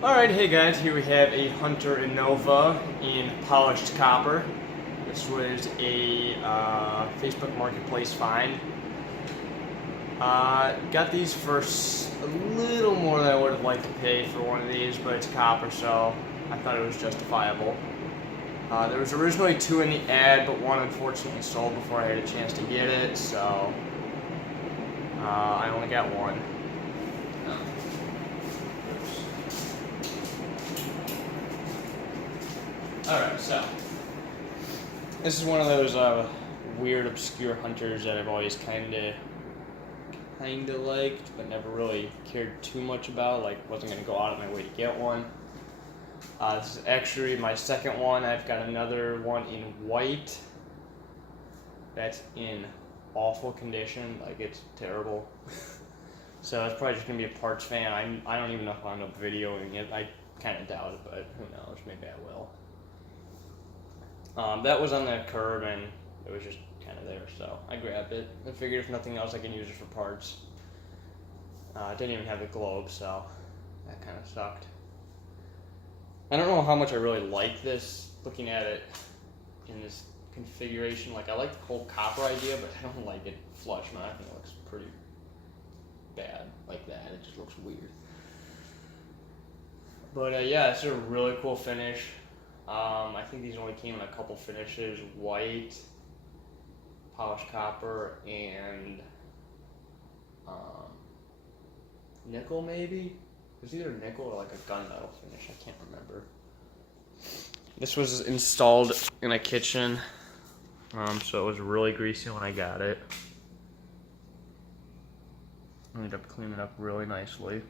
Alright, hey guys, here we have a Hunter Innova in polished copper. This was a Facebook Marketplace find. Got these for a little more than I would have liked to pay for one of these, but it's copper, so I thought it was justifiable. There was originally two in the ad, but one unfortunately sold before I had a chance to get it, so I only got one. Alright, so this is one of those weird, obscure hunters that I've always kinda liked, but never really cared too much about. Like, wasn't gonna go out of my way to get one. This is actually my second one. I've got another one in white. That's in awful condition. Like, it's terrible. So it's probably just gonna be a parts fan. I don't even know if I'll end up videoing it. I kind of doubt it, but who knows? Maybe I will. That was on the curb and it was just kind of there, so I grabbed it. I figured if nothing else I can use it for parts. It didn't even have the globe, so that kind of sucked. I don't know how much I really like this, looking at it in this configuration. Like, I like the whole copper idea, but I don't like it flush mount. I think it looks pretty bad like that. It just looks weird. But yeah, it's a really cool finish. I think these only came in a couple finishes: white, polished copper, and nickel maybe? It was either nickel or like a gunmetal finish, I can't remember. This was installed in a kitchen, so it was really greasy when I got it. I ended up cleaning it up really nicely.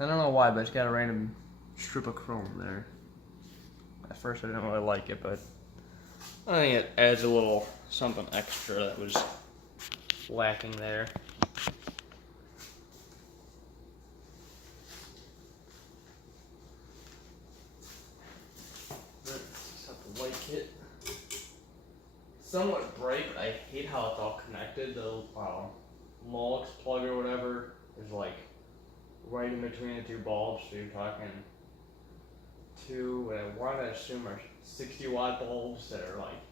I don't know why, but it's got a random strip of chrome there. At first I didn't really like it, but I think it adds a little something extra that was lacking there. Let's have the white kit. Somewhat bright, but I hate how it's all connected. The Molex plug or whatever is like right in between the two bulbs, so you're talking what I want to assume are 60-watt bulbs that are like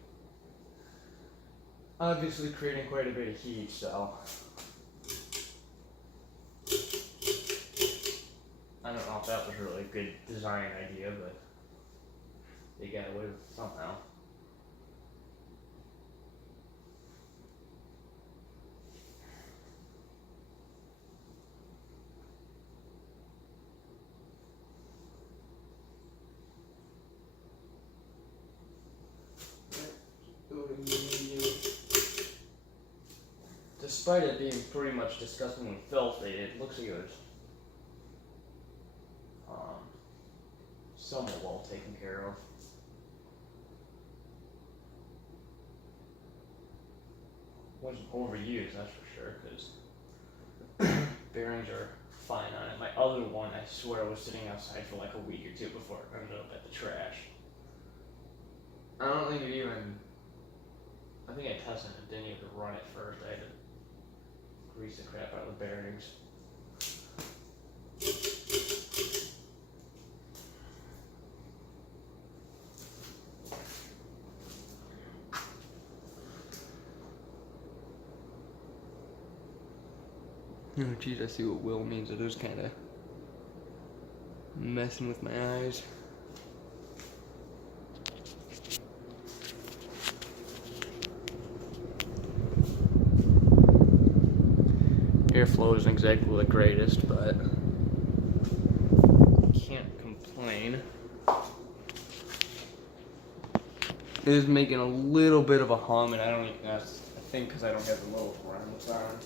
obviously creating quite a bit of heat, so I don't know if that was really a good design idea, but they got away with it somehow. Despite it being pretty much disgustingly filthy, it looks like it was somewhat well taken care of. Wasn't overused, that's for sure, because bearings are fine on it. My other one, I swear, was sitting outside for like a week or two before it ended up at the trash. I don't think it even, I think I tested it, didn't even run it first. I had to grease the crap out of the bearings. Oh geez, I see what Will means. It is kind of messing with my eyes. Airflow isn't exactly the greatest, but can't complain. It is making a little bit of a hum, and I don't think that's, I think because I don't have the little rounds on.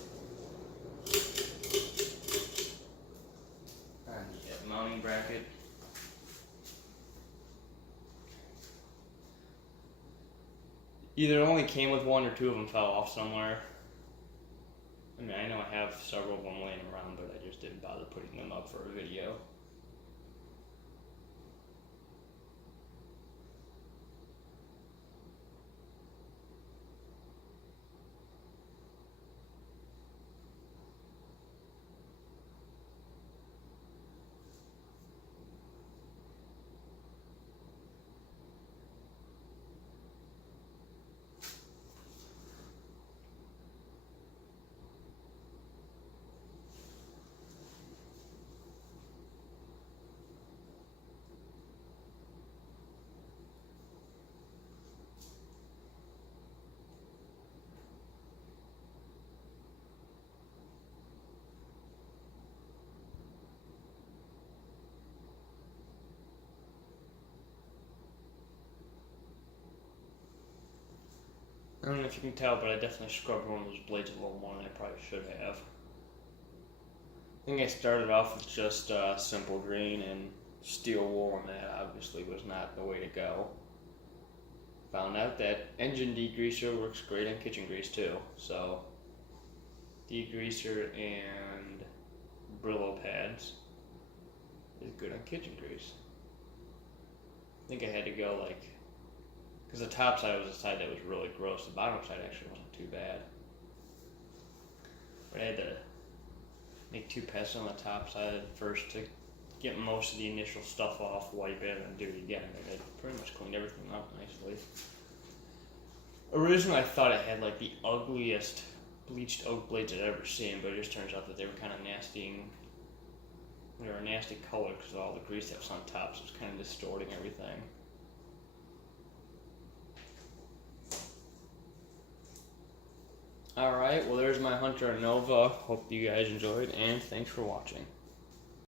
And yeah, mounting bracket. Either it only came with one or two of them fell off somewhere. I mean, I know I have several of them laying around, but I just didn't bother putting them up for a video. I don't know if you can tell, but I definitely scrubbed one of those blades a little more than I probably should have. I think I started off with just simple green and steel wool, and that obviously was not the way to go. Found out that engine degreaser works great on kitchen grease too. So degreaser and Brillo pads is good on kitchen grease. I think I had to go like, because the top side was the side that was really gross. The bottom side actually wasn't too bad. But I had to make 2 passes on the top side first to get most of the initial stuff off, wipe it, and do it again. And it pretty much cleaned everything up nicely. Originally, I thought it had like the ugliest bleached oak blades I'd ever seen, but it just turns out that they were kind of nasty. They were a nasty color because of all the grease that was on top, so it was kind of distorting everything. Alright, well there's my Hunter Innova. Hope you guys enjoyed, and thanks for watching.